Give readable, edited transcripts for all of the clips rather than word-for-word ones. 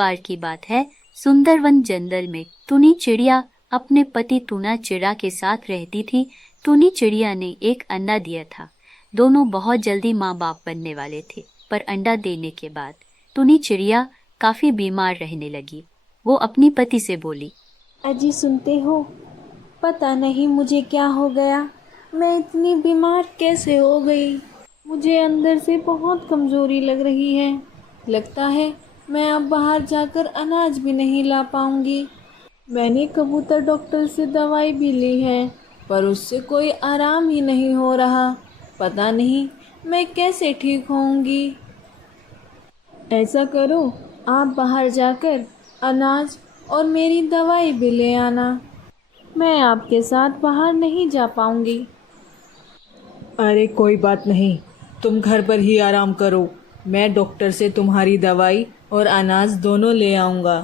बार की बात है, सुंदरवन जंगल में टुनी चिड़िया अपने पति टूना चिड़ा के साथ रहती थी। टुनी चिड़िया ने एक अंडा दिया था। दोनों बहुत जल्दी माँ बाप बनने वाले थे, पर अंडा देने के बाद टुनी चिड़िया काफी बीमार रहने लगी। वो अपनी पति से बोली, अजी सुनते हो, पता नहीं मुझे क्या हो गया, मैं इतनी बीमार कैसे हो गई। मुझे अंदर से बहुत कमज़ोरी लग रही है। लगता है मैं अब बाहर जाकर अनाज भी नहीं ला पाऊंगी। मैंने कबूतर डॉक्टर से दवाई भी ली है, पर उससे कोई आराम ही नहीं हो रहा। पता नहीं मैं कैसे ठीक होऊंगी। ऐसा करो, आप बाहर जाकर अनाज और मेरी दवाई भी ले आना। मैं आपके साथ बाहर नहीं जा पाऊंगी। अरे कोई बात नहीं, तुम घर पर ही आराम करो। मैं डॉक्टर से तुम्हारी दवाई और अनाज दोनों ले आऊँगा।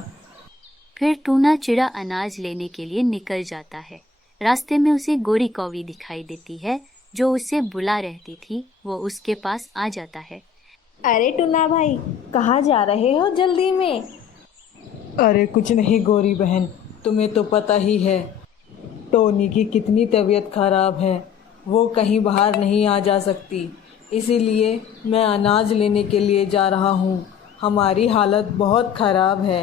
फिर टूना चिड़ा अनाज लेने के लिए निकल जाता है। रास्ते में उसे गोरी कौवी दिखाई देती है, जो उसे बुला रहती थी। वो उसके पास आ जाता है। अरे टूना भाई, कहाँ जा रहे हो जल्दी में? अरे कुछ नहीं गोरी बहन, तुम्हें तो पता ही है टोनी की कितनी तबीयत खराब है। वो कहीं बाहर नहीं आ जा सकती, इसीलिए मैं अनाज लेने के लिए जा रहा हूँ। हमारी हालत बहुत ख़राब है।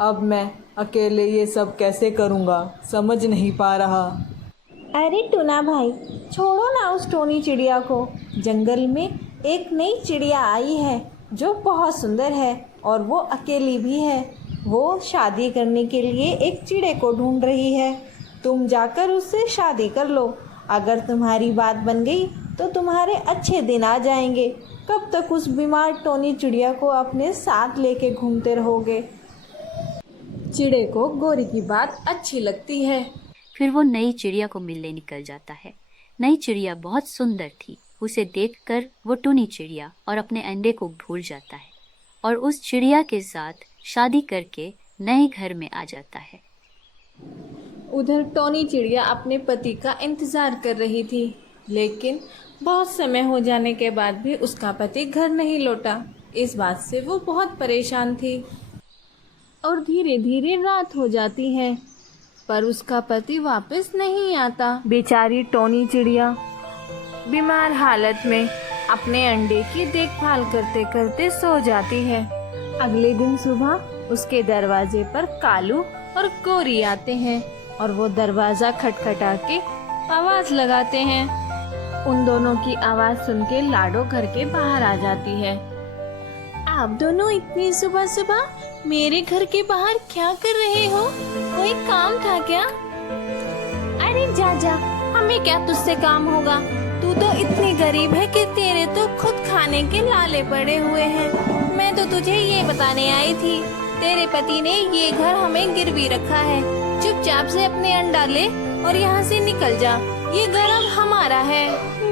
अब मैं अकेले ये सब कैसे करूँगा, समझ नहीं पा रहा। अरे टूना भाई, छोड़ो ना उस टोनी चिड़िया को। जंगल में एक नई चिड़िया आई है जो बहुत सुंदर है और वो अकेली भी है। वो शादी करने के लिए एक चिड़े को ढूंढ रही है। तुम जाकर उससे शादी कर लो। अगर तुम्हारी बात बन गई तो तुम्हारे अच्छे दिन आ जाएंगे। कब तक उस बीमार टोनी चिड़िया को अपने साथ लेके घूमते रहोगे? चिड़े को गोरी की बात अच्छी लगती है। फिर वो नई चिड़िया को मिलने निकल जाता है। नई चिड़िया बहुत सुंदर थी। उसे देखकर वो टुनी चिड़िया और अपने अंडे को भूल जाता है और उस चिड़िया के साथ शादी करके नए घर में आ जाता है। उधर टोनी चिड़िया अपने पति का इंतजार कर रही थी, लेकिन बहुत समय हो जाने के बाद भी उसका पति घर नहीं लौटा। इस बात से वो बहुत परेशान थी और धीरे धीरे रात हो जाती है, पर उसका पति वापस नहीं आता। बेचारी टोनी चिड़िया बीमार हालत में अपने अंडे की देखभाल करते करते सो जाती है। अगले दिन सुबह उसके दरवाजे पर कालू और गोरी आते हैं और वो दरवाजा खटखटा के आवाज लगाते हैं। उन दोनों की आवाज सुन के लाडो घर के बाहर आ जाती है। आप दोनों इतनी सुबह सुबह मेरे घर के बाहर क्या कर रहे हो? कोई काम था क्या? अरे जा जा, हमें क्या तुझसे काम होगा? तू तो इतनी गरीब है कि तेरे तो खुद खाने के लाले पड़े हुए हैं। मैं तो तुझे ये बताने आई थी, तेरे पति ने ये घर हमें गिरवी रखा है। चुपचाप से अपने अंडा ले और यहाँ से निकल जा। ये घर अब हमारा है।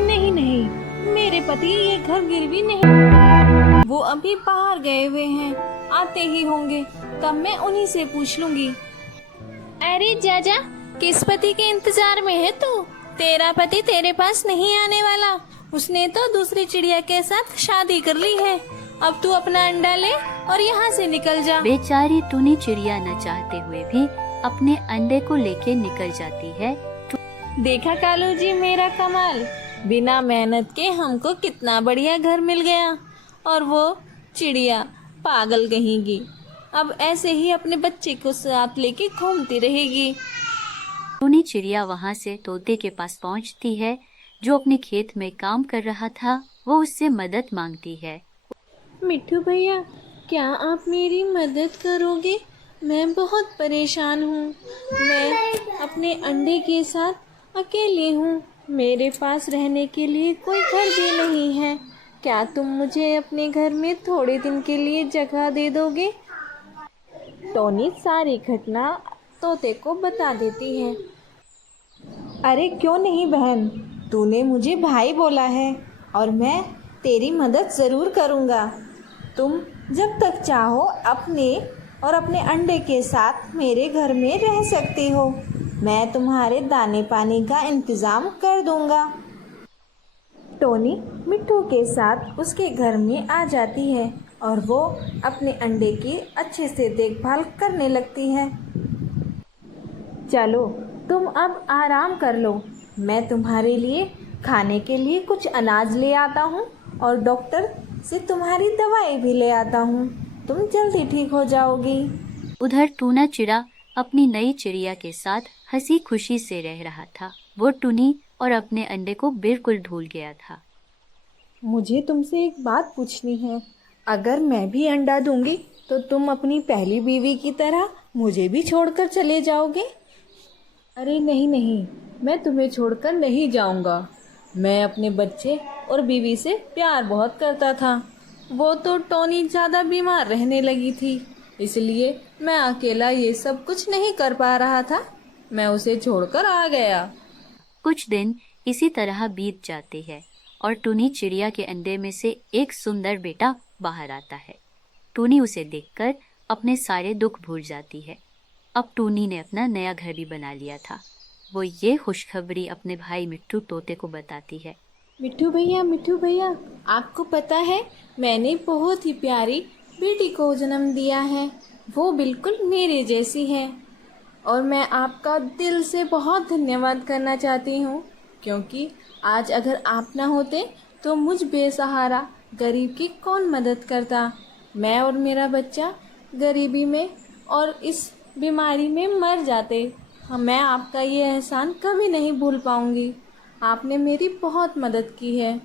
नहीं नहीं, मेरे पति ये घर गिरवी नहीं, वो अभी बाहर गए हुए हैं, आते ही होंगे, तब मैं उन्हीं से पूछ लूंगी। अरे जाजा, किस पति के इंतजार में है तू? तेरा पति तेरे पास नहीं आने वाला। उसने तो दूसरी चिड़िया के साथ शादी कर ली है। अब तू अपना अंडा ले और यहाँ से निकल जा। बेचारी टुनी चिड़िया न चाहते हुए भी अपने अंडे को लेके निकल जाती है। देखा कालू जी मेरा कमाल, बिना मेहनत के हमको कितना बढ़िया घर मिल गया। और वो चिड़िया पागल कहेगी, अब ऐसे ही अपने बच्चे को साथ लेके घूमती रहेगी। टुनी चिड़िया वहाँ से तोते के पास पहुँचती है, जो अपने खेत में काम कर रहा था। वो उससे मदद मांगती है। मिट्ठू भैया, क्या आप मेरी मदद करोगे? मैं बहुत परेशान हूँ। मैं अपने अंडे के साथ अकेली हूँ। मेरे पास रहने के लिए कोई घर भी नहीं है। क्या तुम मुझे अपने घर में थोड़े दिन के लिए जगह दे दोगे? टोनी सारी घटना तोते को बता देती है। अरे क्यों नहीं बहन, तूने मुझे भाई बोला है और मैं तेरी मदद ज़रूर करूँगा। तुम जब तक चाहो अपने और अपने अंडे के साथ मेरे घर में रह सकती हो। मैं तुम्हारे दाने पानी का इंतज़ाम कर दूँगा। टोनी मिट्ठू के साथ उसके घर में आ जाती है और वो अपने अंडे की अच्छे से देखभाल करने लगती है। चलो तुम अब आराम कर लो, मैं तुम्हारे लिए खाने के लिए कुछ अनाज ले आता हूँ और डॉक्टर से तुम्हारी दवाई भी ले आता हूँ, तुम जल्दी ठीक हो जाओगी। उधर टूना चिड़ा अपनी नई चिड़िया के साथ हंसी खुशी से रह रहा था। वो टुनी और अपने अंडे को बिल्कुल भूल गया था। मुझे तुमसे एक बात पूछनी है, अगर मैं भी अंडा दूंगी तो तुम अपनी पहली बीवी की तरह मुझे भी छोड़कर चले जाओगे? अरे नहीं नहीं, मैं तुम्हें छोड़कर नहीं जाऊंगा। मैं अपने बच्चे और बीवी से प्यार बहुत करता था। वो तो टोनी ज़्यादा बीमार रहने लगी थी, इसलिए मैं अकेला ये सब कुछ नहीं कर पा रहा था। मैं उसे छोड़कर आ गया। कुछ दिन इसी तरह बीत जाते हैं और टूनी चिड़िया के अंडे में से एक सुंदर बेटा बाहर आता है। टूनी उसे देखकर अपने सारे दुख भूल जाती है। अब टूनी ने अपना नया घर भी बना लिया था। वो ये खुशखबरी अपने भाई मिट्ठू तोते को बताती है। मिट्ठू भैया, आपको पता है मैंने बहुत ही प्यारी बेटी को जन्म दिया है। वो बिल्कुल मेरे जैसी है और मैं आपका दिल से बहुत धन्यवाद करना चाहती हूँ, क्योंकि आज अगर आप ना होते तो मुझ बेसहारा गरीब की कौन मदद करता। मैं और मेरा बच्चा गरीबी में और इस बीमारी में मर जाते। मैं आपका ये एहसान कभी नहीं भूल पाऊँगी। आपने मेरी बहुत मदद की है।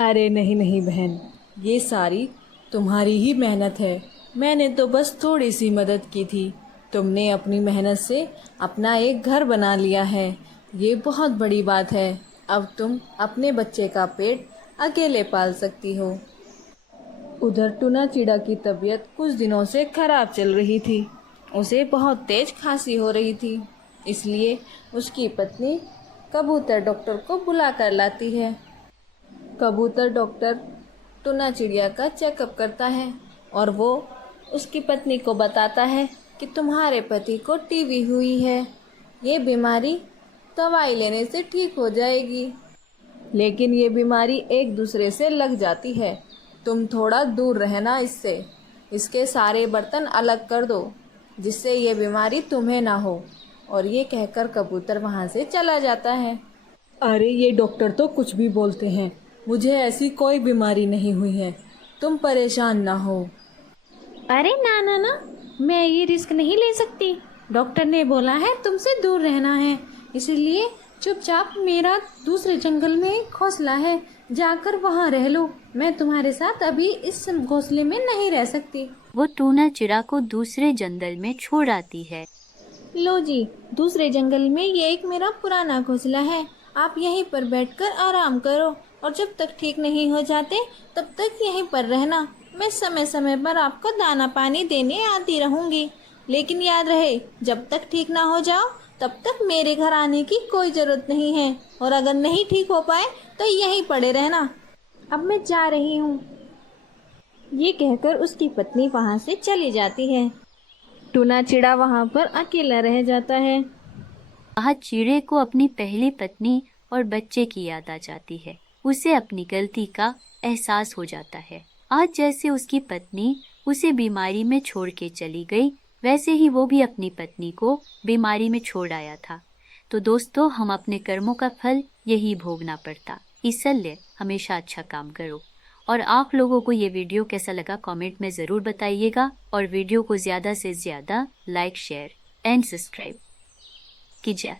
अरे नहीं नहीं बहन, ये सारी तुम्हारी ही मेहनत है। मैंने तो बस थोड़ी सी मदद की थी। तुमने अपनी मेहनत से अपना एक घर बना लिया है, ये बहुत बड़ी बात है। अब तुम अपने बच्चे का पेट अकेले पाल सकती हो। उधर टूना चिड़ा की तबीयत कुछ दिनों से खराब चल रही थी। उसे बहुत तेज खांसी हो रही थी, इसलिए उसकी पत्नी कबूतर डॉक्टर को बुला कर लाती है। कबूतर डॉक्टर टूना चिड़िया का चेकअप करता है और वो उसकी पत्नी को बताता है कि तुम्हारे पति को टीबी हुई है। ये बीमारी दवाई लेने से ठीक हो जाएगी, लेकिन ये बीमारी एक दूसरे से लग जाती है। तुम थोड़ा दूर रहना इससे। इसके सारे बर्तन अलग कर दो, जिससे ये बीमारी तुम्हें ना हो। और ये कहकर कबूतर वहाँ से चला जाता है। अरे ये डॉक्टर तो कुछ भी बोलते हैं, मुझे ऐसी कोई बीमारी नहीं हुई है, तुम परेशान ना हो। अरे ना, मैं ये रिस्क नहीं ले सकती। डॉक्टर ने बोला है तुमसे दूर रहना है, इसलिए चुपचाप मेरा दूसरे जंगल में एक घोंसला है, जाकर वहाँ रह लो। मैं तुम्हारे साथ अभी इस घोंसले में नहीं रह सकती। वो टूना चिड़ा को दूसरे जंगल में छोड़ आती है। लो जी, दूसरे जंगल में ये एक मेरा पुराना घोंसला है, आप यहीं पर बैठकर आराम करो और जब तक ठीक नहीं हो जाते तब तक यहीं पर रहना। मैं समय समय पर आपको दाना पानी देने आती रहूंगी, लेकिन याद रहे जब तक ठीक ना हो जाओ तब तक मेरे घर आने की कोई ज़रूरत नहीं है, और अगर नहीं ठीक हो पाए तो यहीं पड़े रहना। अब मैं जा रही हूँ। ये कहकर उसकी पत्नी वहाँ से चली जाती है। टूना चिड़ा वहाँ पर अकेला रह जाता है। वहाँ चिड़े को अपनी पहली पत्नी और बच्चे की याद आ जाती है। उसे अपनी गलती का एहसास हो जाता है। आज जैसे उसकी पत्नी उसे बीमारी में छोड़ के चली गई, वैसे ही वो भी अपनी पत्नी को बीमारी में छोड़ आया था। तो दोस्तों, हम अपने कर्मों का फल यही भोगना पड़ता, इसलिए हमेशा अच्छा काम करो। और आप लोगों को ये वीडियो कैसा लगा कमेंट में ज़रूर बताइएगा, और वीडियो को ज़्यादा से ज़्यादा लाइक, शेयर एंड सब्सक्राइब कीजिए।